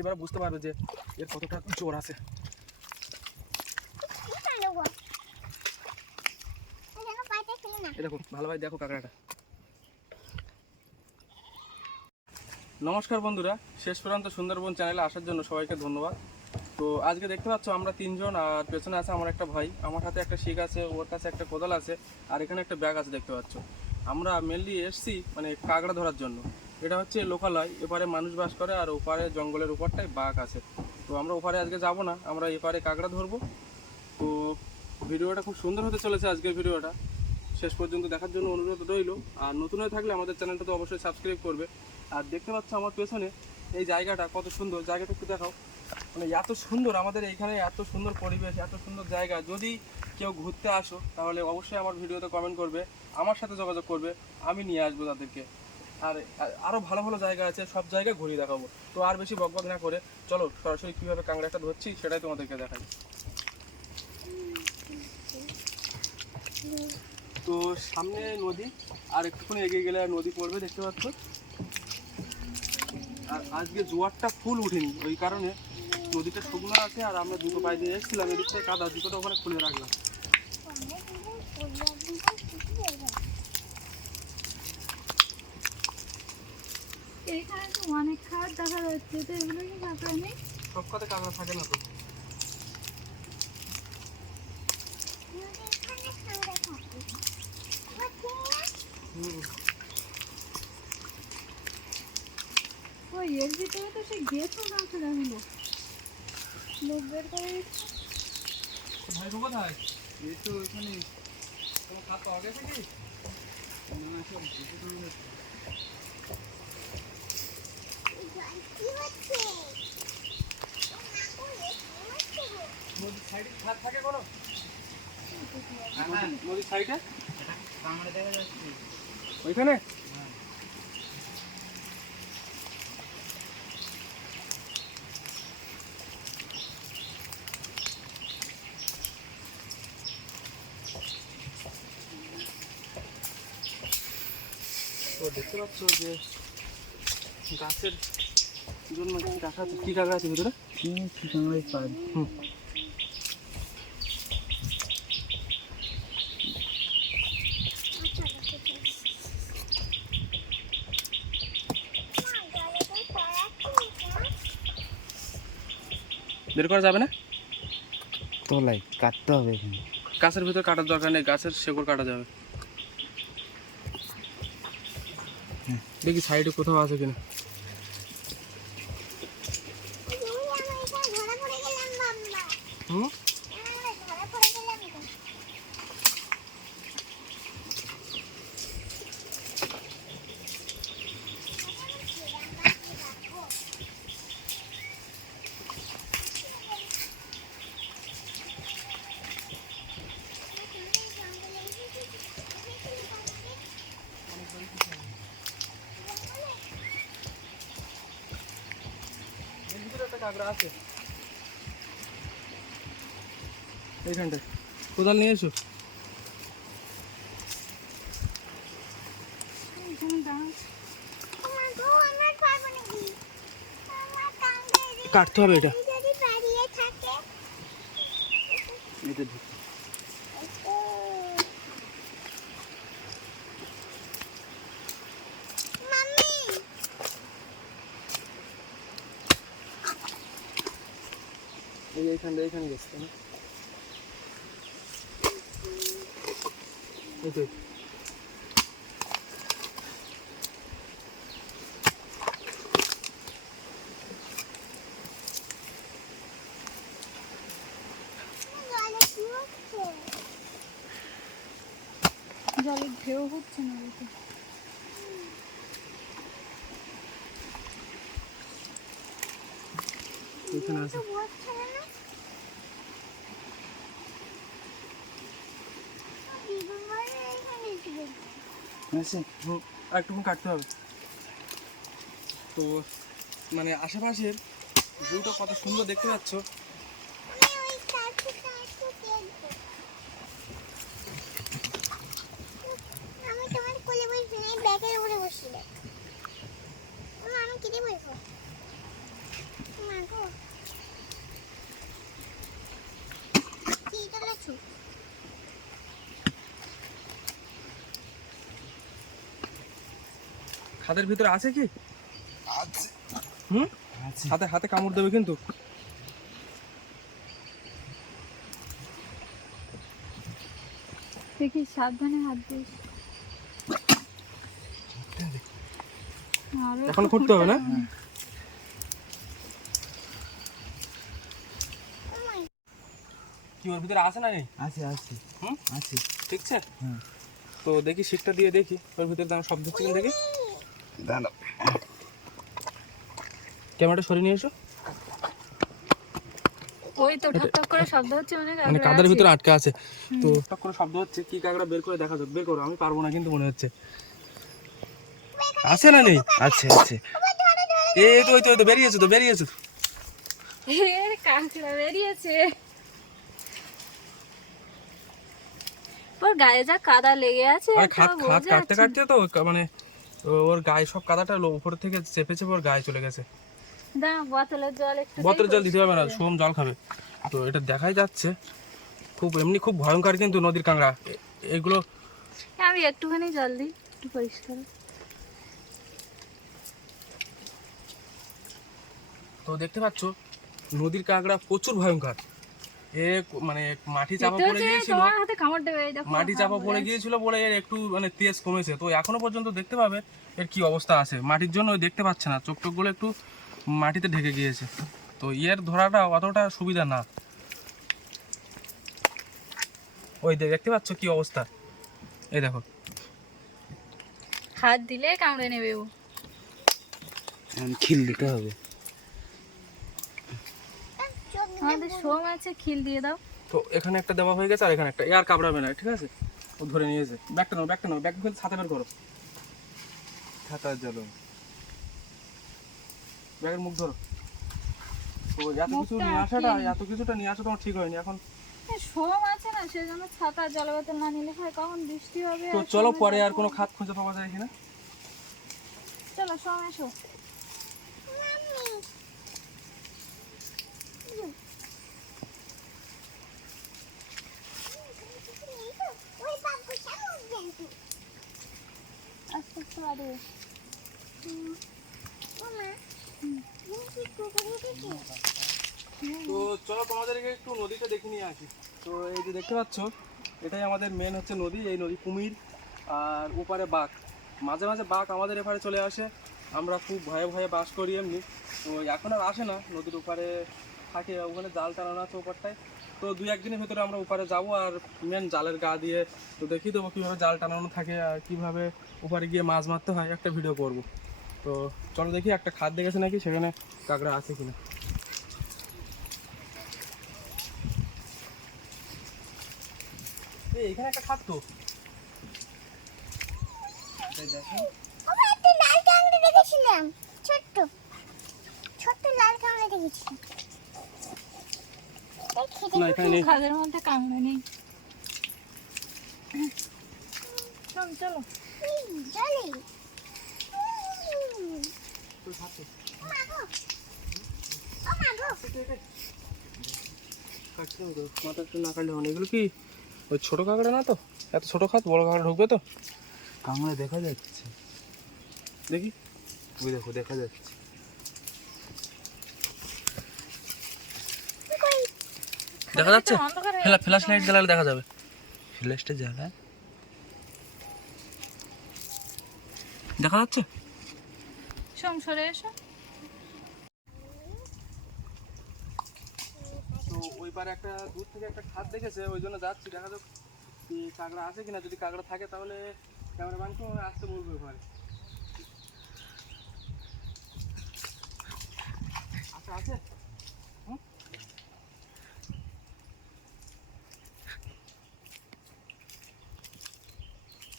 এবার বুঝতে পারবে যে এর কতটা জোর আছে। দেখো ভালোভাবে দেখো কাঁকড়াটা। নমস্কার বন্ধুরা, শেষ পর্যন্ত সুন্দরবন চ্যানেলে আসার জন্য সবাইকে ধন্যবাদ। তো আজকে দেখতে পাচ্ছ আমরা তিনজন, আর পেছনে আছে আমার একটা ভাই, আমার হাতে একটা শিক আছে, ওর কাছে একটা কোদাল আছে, আর এখানে একটা ব্যাগ আছে দেখতে পাচ্ছ। আমরা মেনলি এসছি মানে কাঁকড়া ধরার জন্য। এটা হচ্ছে লোকালয়, এপারে মানুষ বাস করে আর ওপারে জঙ্গলের উপরটায় বাঘ আছে। তো আমরা ওপারে আজকে যাব না, আমরা এপারে কাঁকড়া ধরবো। তো ভিডিওটা খুব সুন্দর হতে চলেছে আজকের ভিডিওটা, শেষ পর্যন্ত দেখার জন্য অনুরোধ রইল। আর নতুন হয়ে থাকলে আমাদের চ্যানেলটা তো অবশ্যই সাবস্ক্রাইব করবে। আর দেখতে পাচ্ছ আমার পেছনে এই জায়গাটা কত সুন্দর, জায়গাটা একটু দেখাও। মানে এত সুন্দর আমাদের এইখানে, এত সুন্দর পরিবেশ, এত সুন্দর জায়গা। যদি কেউ ঘুরতে আসো তাহলে অবশ্যই আমার ভিডিওতে কমেন্ট করবে, আমার সাথে যোগাযোগ করবে, আমি নিয়ে আসবো তাদেরকে। আর আরও ভালো ভালো জায়গা আছে, সব জায়গায় ঘুরিয়ে দেখাবো। তো আর বেশি বকবক না করে চলো সরাসরি কীভাবে কাঁকড়াটা ধরছি সেটাই তোমাদেরকে দেখাই। তো সামনে নদী, আর একটুখানি এগিয়ে গেলে নদী পড়বে দেখতে পাচ্ছ। আর আজকে জোয়ারটা ফুল উঠেনি, ওই কারণে নদীটা শুকনো আছে। আর আমরা দুটো পায়ে দিয়ে এসেছিলাম, এদিক থেকে কাদা, দুটোটা ওখানে খুলে রাখলাম। এইখানে তো অনেক খাবার দেখা যাচ্ছে, তো এগুলো কি কাঁকড়া নেই? সব কথা কাঁকড়া থাকে না তো। ওই এর ভিতরে তো সেই গেছো কাঁকড়াগুলো লোক বের করে দিচ্ছে। ভাই কোথায়? এই তো এখানে। তোমার খাত পাওয়া গেছে কি? না, সব নদীর সাইডে খাত থাকে কোনো? নদীর সাইডে দেখা যাচ্ছে ওইখানে। তো দেখতে পাচ্ছ যে গাছের জন্য কাঁকড়া, কি কাঁকড়া আছে ভিতরে? বের করা যাবে না, তোলাই কাটতে হবে এখানে। গাছের ভিতরে কাটার দরকার নেই, গাছের শেকড় কাটা যাবে। দেখি সাইডে কোথাও আছে কিনা। হুম, কাঁকড়া আছে এইখানটায়। কোদাল নিয়ে এসো। কাটতে হবে এটা। এইখানটা গেছে না, এই তো। জলের ঢেউ হচ্ছে না দেখে। এখানে আছে। একটু কাটতে হবে। তো মানে আশেপাশের ভিউটা কত সুন্দর দেখতে পাচ্ছ। খাদের ভিতরে আছে কি? আছে হুম, আছে হাতে হাতে কামড় দেবে কিন্তু। দেখি সাবধানে হাত দিস। আরো এখন একটু খুঁড়তে হবে না? কি ওর ভিতরে আছে না নেই? আছে আছে হুম, আছে ঠিক আছে। হুম তো দেখি শিকটা দিয়ে দেখি ওর ভিতরে দাম শব্দ হচ্ছে কিনা দেখি। দাঁড়া ক্যামেরাটা সরিয়ে নিয়ে এসো। ওই তো ঠক ঠক করে শব্দ হচ্ছে, মানে মানে কাকড়া কাদার আছে। ভিতরে আটকে আছে। তো টক করে শব্দ হচ্ছে, কি কাকড়া বের করে দেখা যাক। বের করো, আমি পারবো না কিন্তু মনে হচ্ছে। আছে না নেই? আছে আছে এই তো ওই তো ওই তো বেরিয়েছে তো বেরিয়েছে তো। কাকড়া বেরিয়েছে। ওর গায়ে যা কাদা লেগে আছে, আরে তো খাত খাত বোঝা কাটতে যাচ্ছে কাটতে তো মানে ওর গায়ে সব কাদাটা উপর থেকে চেপে চেপে ওর গায়ে চলে গেছে। না। দাঁড়া, বোতলের জল একটু দেই, বোতলের জল দিতে হবে না, পরিষ্কার সোম জল খাবে। তো এটা দেখাই যাচ্ছে খুব এমনি খুব ভয়ঙ্কর কিন্তু নদীর কাঁকড়া এগুলো। করে। আমি একটুখানি জল দিই, একটু পরিষ্কার। তো দেখতে পাচ্ছ নদীর কাঁকড়া প্রচুর ভয়ঙ্কর। এ মানে মাটি চাপা দেখতে পড়ে হচ্ছে গিয়েছিল, তোমার হাতে কামড় দেবে, এই দেখো। মাটি চাপা পড়ে গিয়েছিল বলে এর একটু মানে তেজ কমেছে। তো এখনো পর্যন্ত দেখতে পাবে এর কি অবস্থা আছে। মাটির জন্য ওই দেখতে পাচ্ছে না, চোখ টোকগুলো একটু মাটিতে ঢেকে গিয়েছে। তো এর ধরাটা অতটা সুবিধা না। ওই দেখতে পাচ্ছ কি অবস্থা, এই দেখো। হাত দিলে কামড়ে নেবে ও। খিল দিতে হবে আমাদের সোম আছে, খিল দিয়ে দাও। তো এখানে একটা দেওয়া হয়ে গেছে আর এখানে একটা, এ আর কামড়াবে না, ঠিক আছে। ও ধরে নিয়েছে। ব্যাগটা নাও, ব্যাগটা নাও, ব্যাগ ফেলে ছাতা বের করো। খাতার জল ব্যাগের মুখ ধরো। তো এত কিছু মুখটা নিয়ে আসাটা, আটকে নি। এত কিছুটা নিয়ে আসা তোমার ঠিক হয়নি এখন। সোম আছে না, সেজন্য ছাতা জল বোতল না নিলে হয়, কখন বৃষ্টি হবে। তো আর চলো সোমের পরে আর কথা- কোনো খাত খুঁজে পাওয়া যায় কিনা। চলো সোম এসো। আস্তে আস্তে বাড়ি। তো চলো তোমাদেরকে একটু নদীটা দেখে নিয়ে আসি। তো এই যে দেখতে পাচ্ছ এটাই আমাদের মেন হচ্ছে নদী। এই নদী কুমির আর ওপারে বাঘ, মাঝে মাঝে বাঘ আমাদের এপারে চলে আসে। আমরা খুব ভয়ে ভয়ে বাস করি এমনি। তো এখন আর আসে না, নদীর ওপারে থাকে, ওখানে জাল টানানো আছে ওপারটায়। তো দুই একদিনের ভেতরে আমরা ওপারে যাব আর মেন জালের গা দিয়ে তো দেখিয়ে দেবো কীভাবে জাল টানানো থাকে আর কীভাবে ওপারে গিয়ে মাছ মারতে হয়, একটা ভিডিও করব। তো চলো দেখি একটা খাদ দেখেছে নাকি সেখানে কাঁকড়া আছে কিনা। এই এখানে একটা খাদ তো, এই দেখো। আমরা একটা লাল কাঁকড়া দেখেছিলাম, ছোট্ট ছোট্ট লাল কাঁকড়া দেখেছিলাম। না এখানে নেই। খাদের মধ্যে কামড়ে নেই। সোম চলো। জলে তো থাকতো। মাগো ও মাগো কাটতে হবে তো, মাথা একটু না কাটলে হবে না। এগুলো কি ওই ছোটো কাঁকড়া না তো? এত ছোটো খাত, বড় কাঁকড়া ঢুকবে তো? কামড়ে দেখা যাচ্ছে দেখি। ওই দেখো দেখা যাচ্ছে দেখা যাচ্ছে? অন্ধকার হয়ে ফ্ল্যাশ লাইট জ্বালালে দেখা যাবে। ফ্ল্যাশটা জ্বালা দেখা যাচ্ছে? সোম সরে এসো। তো ওই পারে একটা দূর থেকে একটা খাদ দেখেছে, ওই জন্য যাচ্ছি, দেখা যাক কাঁকড়া আছে কিনা। যদি কাঁকড়া থাকে তাহলে ক্যামেরা বানকে আসতে বলবো এবারে। আচ্ছা আছে। হুম,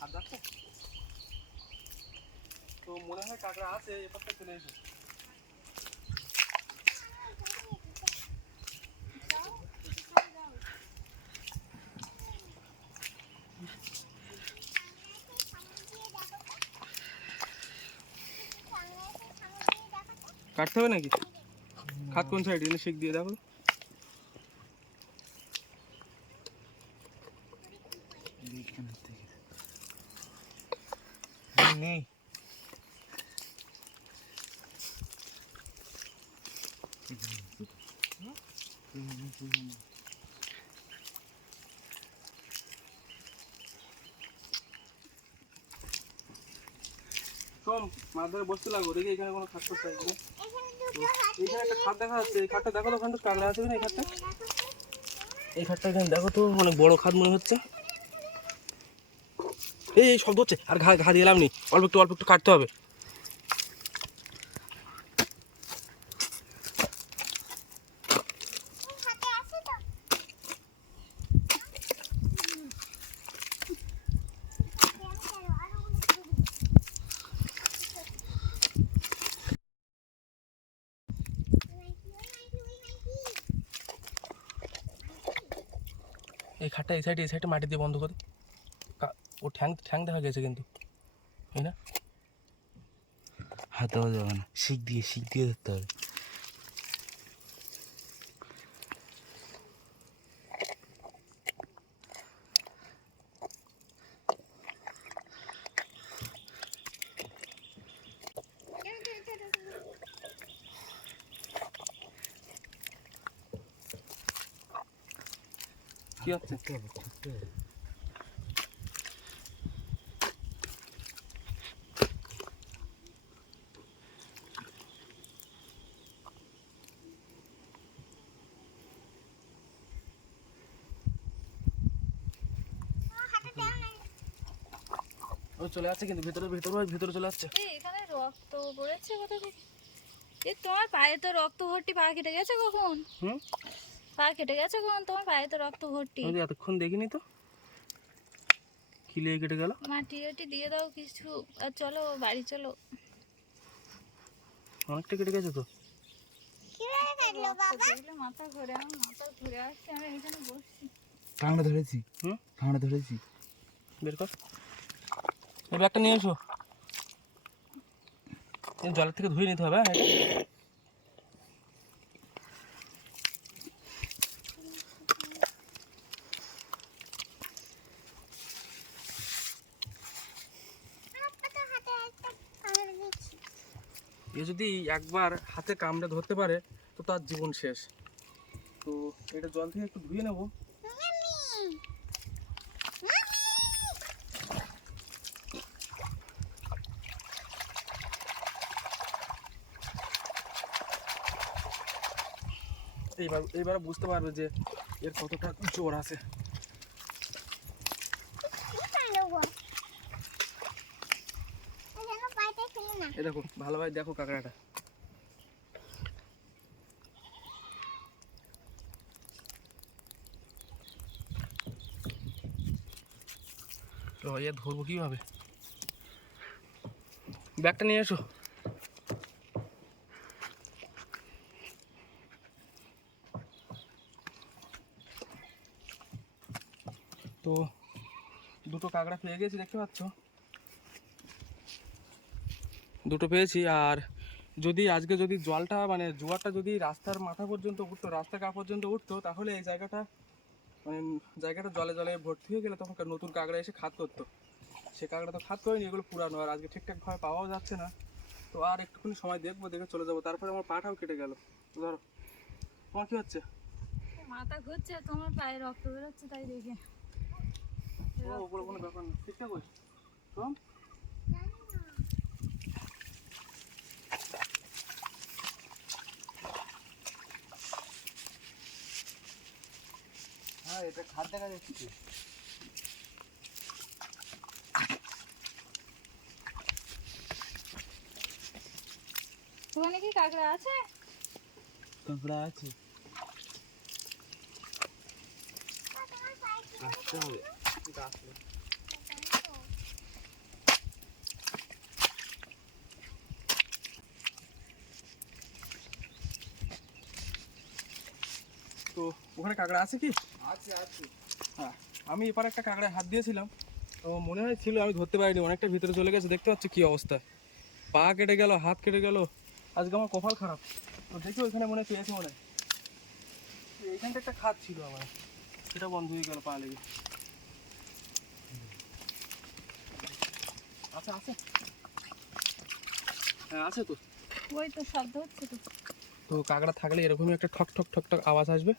আর যাচ্ছে তো মনে হয় কাঁকড়া আছে, এপারটা চলে এসে। কাটতে হবে নাকি? খাত কোন সাইড এনে শিখ দিয়ে দেখো। নেই শোন, মাছ ধরে বসতে লাগবো, দেখি এখানে কোনো খাট করতে হয় কিনা। এখানে দুটো এইখানে একটা খাট দেখা যাচ্ছে, এই খাটটা দেখো তো, ওখানে তো কাঁকড়া আছে কিনা এই খাটটা। এই খাটটা এখানে দেখো তো, অনেক বড় খাট মনে হচ্ছে। এই শব্দ হচ্ছে, আর ঘা ঘা দিয়ে এলাম নি, অল্প একটু কাটতে হবে। হাতে আছে তো এই খাটটা এই সাইডে মাটি দিয়ে বন্ধ করে। ও ঠ্যাং ঠ্যাং দেখা গেছে কিন্তু, তাই না? হাতে যাবে না, শিক দিয়ে ধরতে হবে। কি হচ্ছে? ও চলে আসছে কিন্তু, ভিতরে চলে আসছে। এই এখানে রক্ত পড়েছে কোথা থেকে? এ তোমার পায়ে তো রক্ত ভর্তি, পা কেটে গেছে কখন? হুম, পা কেটে গেছে কখন? তোমার পায়ে তো রক্ত ভর্তি। আমি তো এতক্ষণ দেখিনি তো, কি লেগে কেটে গেল। মাটি টাটি দিয়ে দাও কিছু, আর চলো বাড়ি চলো। অনেকটা কেটে গেছে তো। কিভাবে কাটলো বাবা? দেখলে মাথা ঘুরে, আমার মাথা ঘুরে আসছে, আমি এখানে বসছি। কাঁকড়া ধরেছি, হুম, কাঁকড়া ধরেছি। বের কর, এই ব্যাগটা নিয়ে এসো। এই জলের থেকে ধুয়ে নিতে হবে। হ্যাঁ, এটা আপা তো হাতে একটা কামড় দিচ্ছি। এ যদি একবার হাতে কামড়ে ধরতে পারে তো তার জীবন শেষ। তো এটা জল থেকে একটু ধুয়ে নেবো। মাম্মি এইবার বুঝতে পারবে যে এর কতটা জোর আছে। কি কাটলো? এখানে পাইতে ছিল না। এই দেখো, ভালোভাবে দেখো কাঁকড়াটা। তো এ ধরবো কিভাবে? ব্যাগটা নিয়ে এসো। তো দুটো কাঁকড়া পেয়ে গেছি, দেখতে পাচ্ছ, দুটো পেয়েছি। আর আজকে যদি জলটা মানে জোয়ারটা যদি রাস্তার মাথা পর্যন্ত উঠতো, রাস্তা গা পর্যন্ত উঠতো, তাহলে এই জায়গাটা মানে জায়গাটা জলে জলে ভর্তি হয়ে গেলে তখন নতুন কাঁকড়া এসে খাত করতো। সে কাঁকড়া তো খাত করেনি, এগুলো পুরানো, আর আজকে ঠিকঠাকভাবে পাওয়াও যাচ্ছে না। তো আর একটুখানি সময় দেখবো, দেখে চলে যাবো। তারপরে আমার পাটাও কেটে গেল। ধরো, তোমার কি হচ্ছে? মাথা ঘুরছে, তোমার পায়ে রক্ত বেরোচ্ছে তাই দেখে। ওগুলো কোনো ব্যাপার না, ঠিকঠাক হয়েছে। শোন, হ্যাঁ, এটা খাট দেখা যাচ্ছে। ওখানে কি কাঁকড়া আছে? কাঁকড়া আছে, আসতে হবে। এটা আসলে তো ওখানে কাঁকড়া আছে কি? আছে আছে। হ্যাঁ, আমি এপারে একটা কাঁকড়ায় হাত দিয়েছিলাম, তো মনে হয় ছিল, আমি ধরতে পারিনি, অনেকটা ভিতরে চলে গেছে। দেখতে পাচ্ছ কি অবস্থা, পা কেটে গেল, হাত কেটে গেল। আজকে আমার কপাল খারাপ। তো দেখি ওইখানে মনে হয় পেয়েছে, মনে হয় এইখানটা একটা খাত ছিল আমার, সেটা বন্ধ হয়ে গেল পা লেগে। আছে আছে, হ্যাঁ আছে তো। ওই তো শব্দ হচ্ছে তো। তো কাঁকড়া থাকলে এরকমই একটা ঠক ঠক ঠক ঠক আওয়াজ আসবে।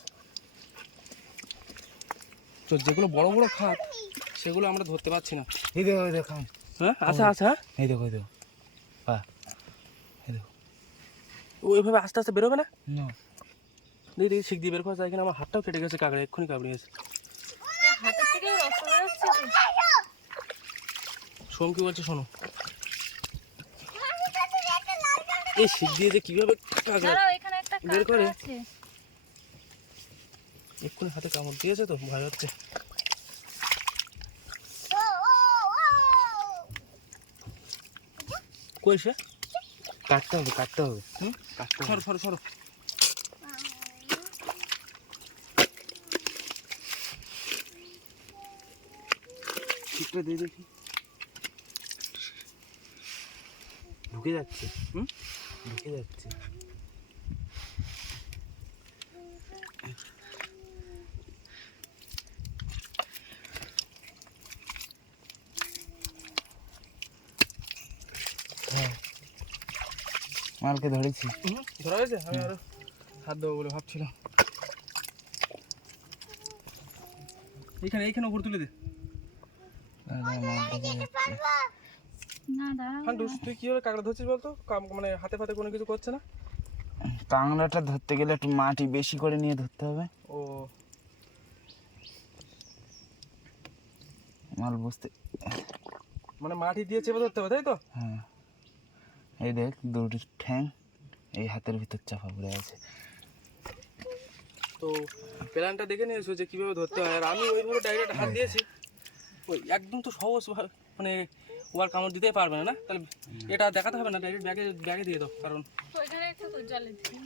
তো যেগুলো বড় বড় খাত সেগুলো আমরা ধরতে পারছি না। এই দেখো এই দেখো হ্যাঁ আচ্ছা আচ্ছা, এই দেখো হ্যাঁ এই দেখো ও এভাবে আস্তে আস্তে বেরোবে না। না দেখি দেখি শিখ দিয়ে বের করা যায় কিনা। আমার হাতটাও কেটে গেছে, কাঁকড়া এক্ষুনি কামড়ে গেছে। হাতের থেকে রক্ত বেরোচ্ছে তো। সোম কি বলছে শোনো, এই শিখ দিয়ে যে কিভাবে কাঁকড়া দাঁড়াও, এখানে একটা বের করে। কাঁকড়া আছে। এক্ষুনি হাতে কামড় দিয়েছে তো ভয় হচ্ছে। কই সে? কাটতে হবে হুম, সরো সরো সরো। ঠিকটা দিয়ে দেখি ঢুকে যাচ্ছে হুম, ঢুকে যাচ্ছে হ্যাঁ মালকে ধরেছি ধরা হয়েছে। আমি আরো হাত দেবো বলে ভাবছিলাম। এইখানে এইখানে উপর তুলে দে। না দাঁড়াও, ফান্টুস তুই কিভাবে কাঁকড়া ধরছিস বলতো? মানে হাতে ফাতে কোনো কিছু করছে না? কাঁকড়াটা ধরতে গেলে একটু মাটি বেশি করে নিয়ে ধরতে হবে। ও মাল বুঝতে মানে মাটি দিয়ে চেপে ধরতে হবে তাই তো? হ্যাঁ এই দেখ দুটো ঠ্যাং এই হাতের ভিতর চাপা পড়ে আছে। তো প্ল্যানটা দেখে নিয়েছো যে কিভাবে ধরতে হয়, আর আমি ওইভাবে ডাইরেক্ট হাত দিয়েছি। ওই একদম তো সহজ মানে ও আর কামড় দিতেই পারবে না। না তাহলে এটা দেখাতে হবে না, ডাইরেক্ট ব্যাগে ব্যাগে দিয়ে দাও। কারণ তো এখানে একটু জলে দিই।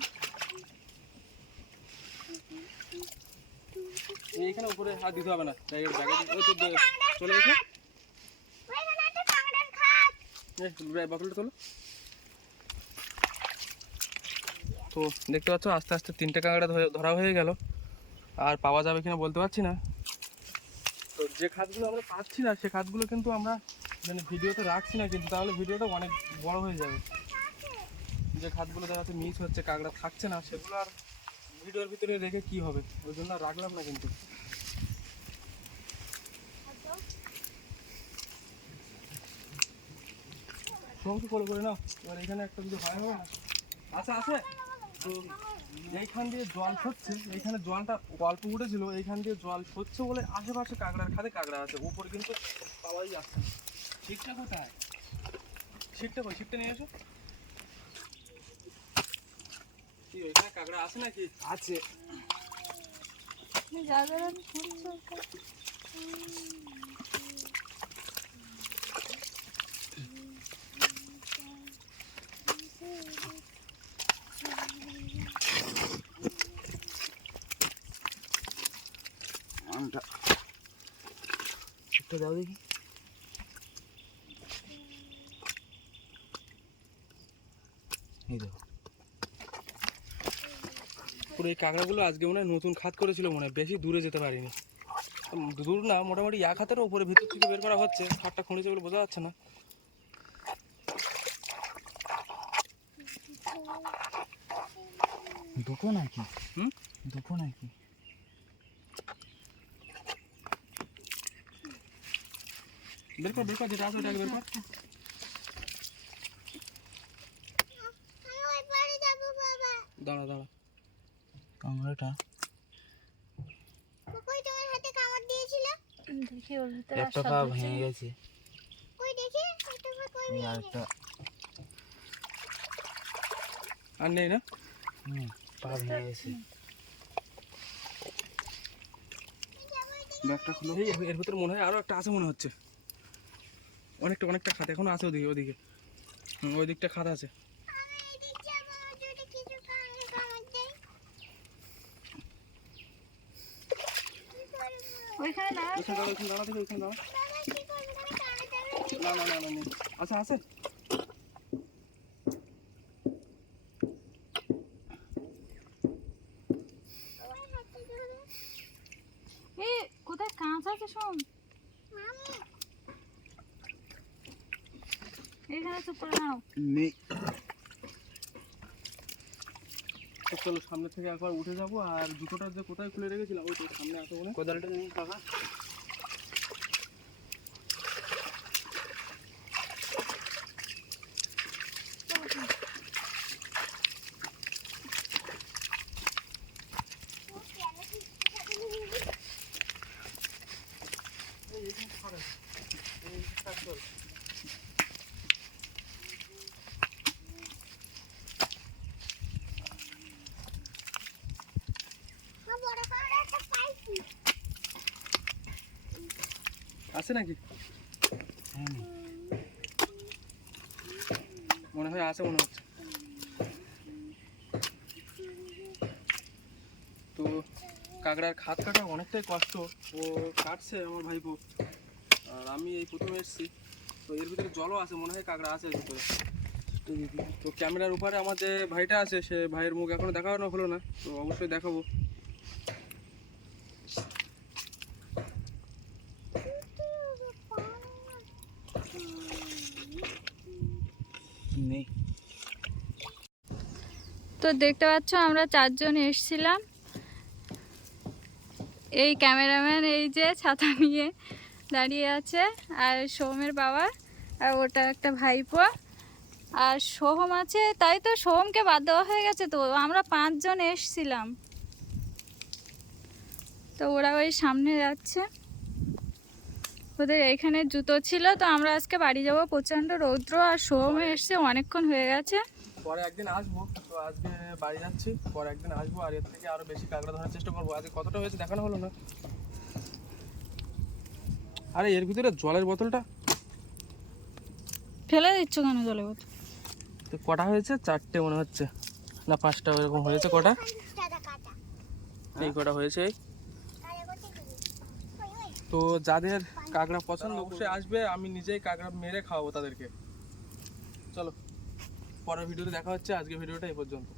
এইখানে উপরে হাত দিতে হবে না, ডাইরেক্ট ব্যাগে ওই তো চলে এসে বোতলটা তোলো। তো দেখতে পাচ্ছ আস্তে আস্তে 3টে কাঁকড়া ধরা হয়ে গেল। আর পাওয়া যাবে কিনা বলতে পারছি না। তো যে খাতগুলো আমরা পাচ্ছি না সে খাতগুলো কিন্তু আমরা মানে ভিডিওতে রাখছি না, কিন্তু তাহলে ভিডিওটা অনেক বড় হয়ে যাবে। যে খাতগুলো দেখা যাচ্ছে মিস হচ্ছে, কাঁকড়া থাকছে না, সেগুলো আর ভিডিওর ভিতরে রেখে কি হবে, ওই জন্য আর রাখলাম না। কিন্তু সঙ্গে করে নাও। এবার এখানে একটা যদি হয় হবে না। আচ্ছা আছে তো এইখান দিয়ে জল হচ্ছে, এইখানে জলটা অল্প উঠেছিল, এইখান দিয়ে জল হচ্ছে বলে আশেপাশে কাঁকড়ার খাতে কাঁকড়া আছে, উপরে কিন্তু পাওয়াই যাচ্ছে না। শিকটা কোথায়? শিকটা কই? শিকটা নিয়ে এসো। কি এখানে কাঁকড়া আছে নাকি? আছে যা যা ঘুরছো আমটা শিকটা দাও দেখি। এই দেখো পুরো এই কাঁকড়াগুলো আজকে মনে হয় নতুন খাত করেছিল, মনে হয় বেশি দূরে যেতে পারিনি। দূর না, মোটামুটি এক হাতের উপরে ভিতর থেকে বের করা হচ্ছে। খাটটা খুঁড়েছে বলে বোঝা যাচ্ছে না। দুটো নাকি? হুম, দুটো নাকি? বের কর যেটা আছে ওটাকে বের কর। দাঁড়া দাঁড়া। কাঁকড়াটা দেখি ওর ভিতরে একটা পা ভেঙে গেছে। এই আরেকটা আর নেই না? পা ভেঙে গেছে। ব্যাগটা খুলো। এর ভিতরে মনে হয় আরো একটা আছে মনে হচ্ছে। অনেকটা খাত এখনো আছে ওদিকে ওদিকে। ওই দিকটা খাত আছে। ওইখানে দাঁড়া। ওইখানে দাঁড়া থেকে ওইখানে দাঁড়া। না নেই। আচ্ছা আছে। এই কোথায় কাঁচ আছে শোন। এখানে চুপ করে নাও। নেই তো চলো সামনে থেকে একবার উঠে যাবো, আর জুতোটা যে কোথায় খুলে রেখেছিলাম ওই তো সামনে আছে মনে। কোদালটা নেই কাকা? বড় করে একটা পাইছি। আছে নাকি? মনে হয় আছে মনে হচ্ছে। তো কাঁকড়ার খাত কাটা অনেকটাই কষ্ট, ও কাটছে আমার ভাইপো, আর আমি এই প্রথমে এসেছি। তো এর ভিতরে জলও আছে, মনে হয় কাঁকড়া আছে এর ভিতরে। তো ক্যামেরার উপরে আমার যে ভাইটা আছে সে ভাইয়ের মুখ এখনো দেখানো হলো না, তো অবশ্যই দেখাবো। নেই। তো দেখতে পাচ্ছ আমরা 4 জন এসেছিলাম। এই ক্যামেরাম্যান এই যে ছাতা নিয়ে দাঁড়িয়ে আছে, আর সোহমের বাবা, আর ওটা একটা ভাইপো, আর সোহম আছে। তাই তো সোহমকে বাদ দেওয়া হয়ে গেছে। তো আমরা 5 জন এসেছিলাম। তো ওরা ওই সামনে যাচ্ছে, ওদের এইখানে জুতো ছিল। তো আমরা আজকে বাড়ি যাব, প্রচণ্ড রৌদ্র, আর সোহমে এসছে অনেকক্ষণ হয়ে গেছে। পরে একদিন আসবো, তো আজকে বাড়ি যাচ্ছি, পরে একদিন আসবো আর এর থেকে আরো বেশি কাঁকড়া ধরার চেষ্টা করবো। আজকে কতটা হয়েছে দেখানো হলো না। আরে এর ভিতরে জলের বোতলটা ফেলে দিচ্ছ কেন জলে বোতল? তো কটা হয়েছে? 4টে মনে হচ্ছে, না 5টা এরকম হয়েছে। কটা? সাদা কাটা। এই কটা হয়েছে। কালে করতে দিবি। ওই ওই। তো যাদের কাঁকড়া পছন্দ অবশ্যই আসবে, আমি নিজেই কাঁকড়া মেরে খাওয়াবো তাদেরকে। চলো পরের ভিডিওতে দেখা হচ্ছে, আজকে ভিডিওটা এই পর্যন্ত।